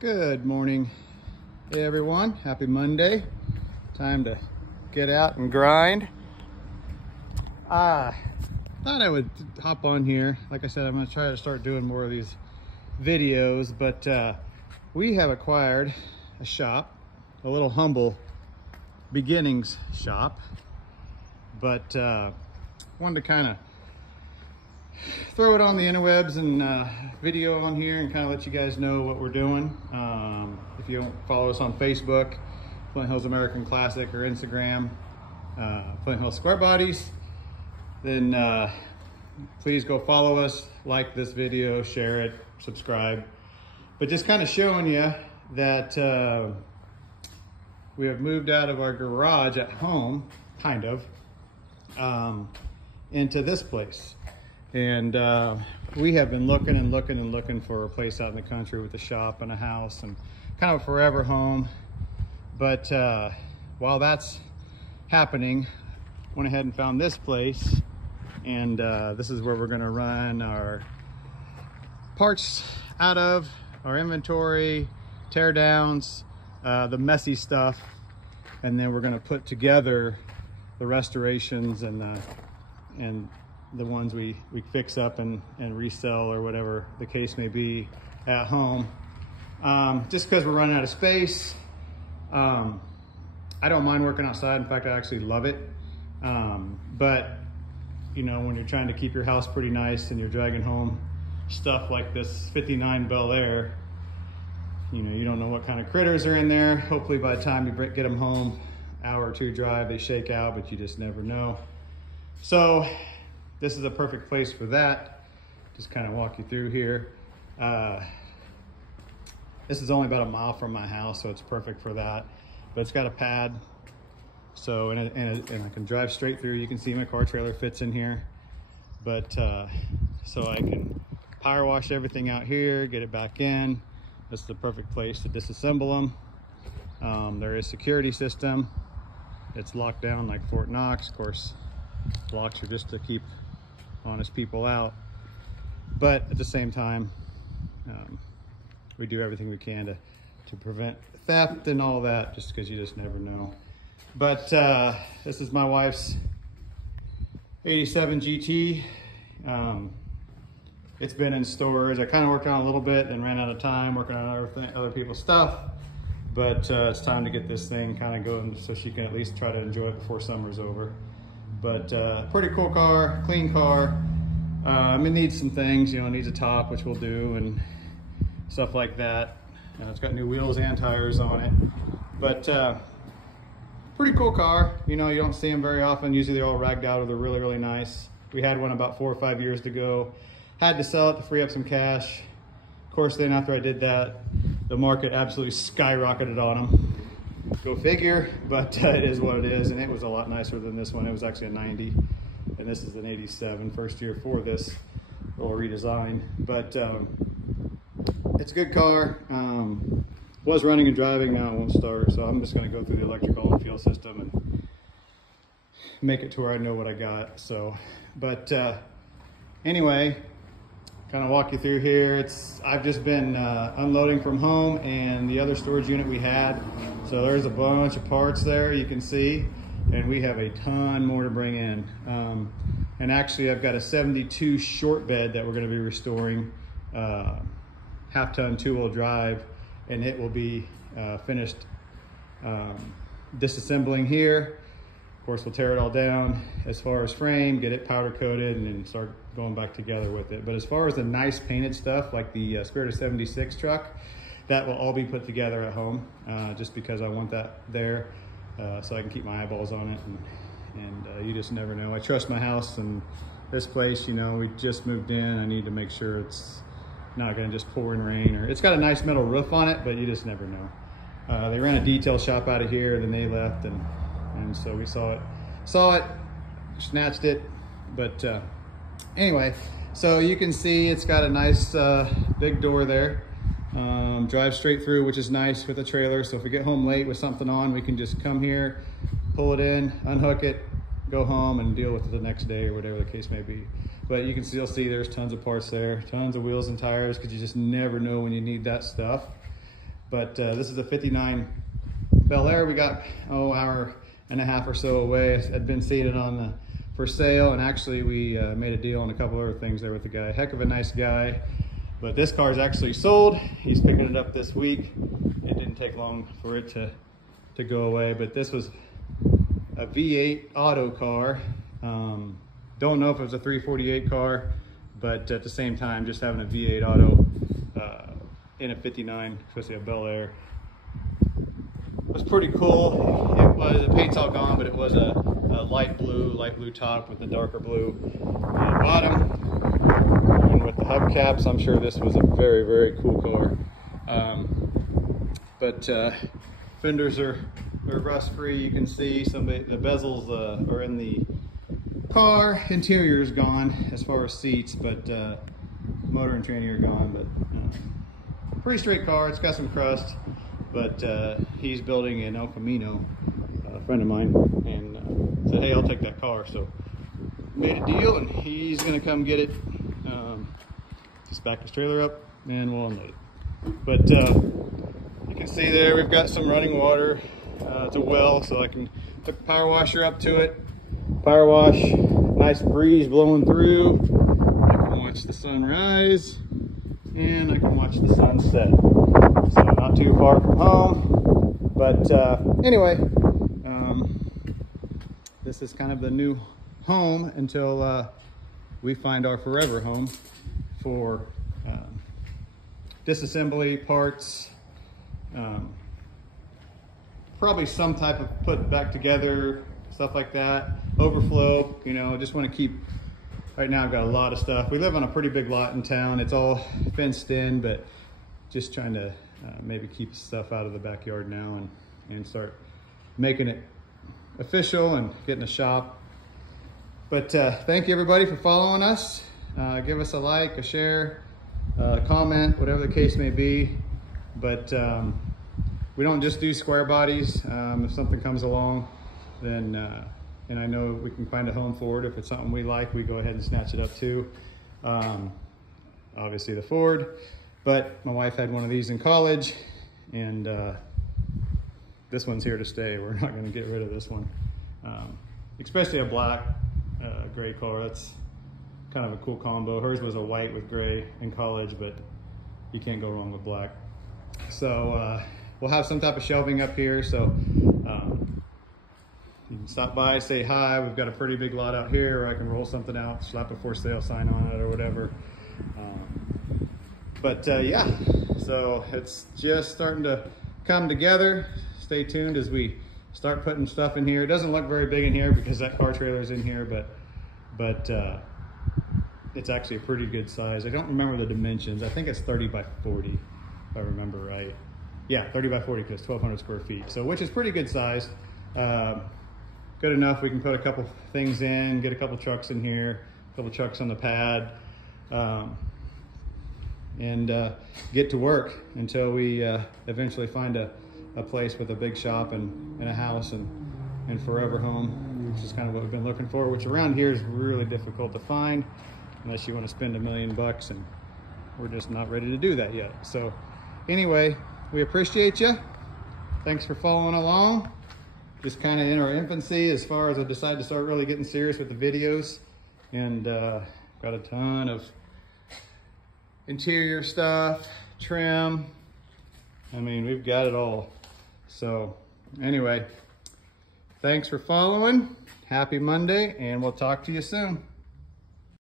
Good morning, hey everyone. Happy Monday. Time to get out and grind. Thought I would hop on here. Like I said, I'm going to try to start doing more of these videos, but we have acquired a shop, a little humble beginnings shop, but wanted to kind of throw it on the interwebs and video on here and kind of let you guys know what we're doing. If you don't follow us on Facebook, Flint Hills American Classic, or Instagram, Flint Hills Square Bodies, then please go follow us, like this video, share it, subscribe. But just kind of showing you that we have moved out of our garage at home, kind of, into this place. And we have been looking and looking for a place out in the country with a shop and a house and kind of a forever home. But while that's happening, went ahead and found this place, and this is where we're gonna run our parts out of, our inventory, tear downs, the messy stuff, and then we're gonna put together the restorations and the ones we fix up and resell, or whatever the case may be, at home. Just because we're running out of space. I don't mind working outside. In fact, I actually love it. But you know, when you're trying to keep your house pretty nice and you're dragging home stuff like this 59 Bel Air, you know, you don't know what kind of critters are in there. Hopefully by the time you get them home, hour or two drive, they shake out, but you just never know. So this is a perfect place for that. Just kind of walk you through here. This is only about a mile from my house, so it's perfect for that. But it's got a pad, so and I can drive straight through. You can see my car trailer fits in here. But so I can power wash everything out here, get it back in. This is the perfect place to disassemble them. There is a security system. It's locked down like Fort Knox. Of course, locks are just to keep honest people out, but at the same time, we do everything we can to prevent theft and all that, just because you just never know. But this is my wife's 87 GT. It's been in storage. I kind of worked on it a little bit and ran out of time working on other people's stuff, but it's time to get this thing kind of going so she can at least try to enjoy it before summer's over. But pretty cool car, clean car. It needs some things, you know, it needs a top, which we'll do, and stuff like that. It's got new wheels and tires on it. But pretty cool car. You know, you don't see them very often. Usually they're all ragged out, or they're really, really nice. We had one about 4 or 5 years ago. Had to sell it to free up some cash. Of course, then after I did that, the market absolutely skyrocketed on them. Go figure, but it is what it is, and it was a lot nicer than this one. It was actually a 90, and this is an 87, first year for this little redesign. But it's a good car. Was running and driving, now it won't start, so I'm just going to go through the electrical and fuel system and make it to where I know what I got. So, but anyway, kind of walk you through here. I've just been unloading from home and the other storage unit we had. So there's a bunch of parts there, you can see, and we have a ton more to bring in. And actually I've got a 72 short bed that we're going to be restoring, half-ton 2-wheel drive, and it will be finished disassembling here. Of course, we'll tear it all down as far as frame, get it powder coated, and then start going back together with it. But as far as the nice painted stuff, like the Spirit of 76 truck, that will all be put together at home, just because I want that there, so I can keep my eyeballs on it. And you just never know. I trust my house, and this place, you know, we just moved in. I need to make sure it's not gonna just pour in rain, or it's got a nice metal roof on it, but you just never know. They ran a detail shop out of here, then they left, and so we saw it, snatched it. But anyway, so you can see it's got a nice big door there. Drive straight through, which is nice with the trailer. So if we get home late with something on, we can just come here, pull it in, unhook it, go home, and deal with it the next day, or whatever the case may be. But you can still see there's tons of parts there, tons of wheels and tires, because you just never know when you need that stuff. But this is a 59 Bel Air. We got, hour and a half or so away. It had been seated on the for sale, and actually we made a deal on a couple other things there with the guy. Heck of a nice guy. But this car is actually sold. He's picking it up this week. It didn't take long for it to go away, but this was a V8 auto car. Don't know if it was a 348 car, but at the same time, just having a V8 auto in a 59, especially a Bel Air, was pretty cool. It was, the paint's all gone, but it was a light blue top with a darker blue bottom. And with the hubcaps, I'm sure this was a very, very cool car. Fenders are rust free. You can see the bezels are in the car. Interior is gone as far as seats, but motor and tranny are gone. But pretty straight car. It's got some crust, but he's building in El Camino, a friend of mine, and said, hey, I'll take that car. So made a deal, and he's gonna come get it. Just back his trailer up and we'll unload it. But you can see there we've got some running water. It's a well, so I can hook the power washer up to it. Power wash, nice breeze blowing through. I can watch the sun rise and I can watch the sun set. So not too far from home. But anyway, this is kind of the new home until we find our forever home for disassembly, parts, probably some type of put back together, stuff like that, overflow. You know, just want to keep, right now I've got a lot of stuff. We live on a pretty big lot in town. It's all fenced in, but just trying to maybe keep stuff out of the backyard now and start making it official and getting a shop. But thank you everybody for following us. Give us a like, a share, comment, whatever the case may be. But we don't just do square bodies. If something comes along, then, and I know we can find a home for it. If it's something we like, we go ahead and snatch it up too. Obviously the Ford, but my wife had one of these in college, and this one's here to stay. We're not gonna get rid of this one. Especially a black gray car. That's kind of a cool combo. Hers was a white with gray in college, but you can't go wrong with black. So we'll have some type of shelving up here, so you can stop by, say hi. We've got a pretty big lot out here, or I can roll something out, slap a for sale sign on it or whatever. Yeah, so it's just starting to come together. Stay tuned as we start putting stuff in here. It doesn't look very big in here because that car trailer is in here, but it's actually a pretty good size. I don't remember the dimensions. I think it's 30 by 40, if I remember right. Yeah, 30 by 40 because 1,200 square feet. So, which is pretty good size. Good enough. We can put a couple things in, get a couple trucks in here, a couple trucks on the pad, and get to work until we eventually find a place with a big shop and a house and forever home, which is kind of what we've been looking for, which around here is really difficult to find unless you want to spend $1 million, and we're just not ready to do that yet. So anyway, we appreciate you. Thanks for following along. Just kind of in our infancy as far as I decided to start really getting serious with the videos, and got a ton of interior stuff, trim. I mean, we've got it all. So anyway, thanks for following. Happy Monday, and we'll talk to you soon.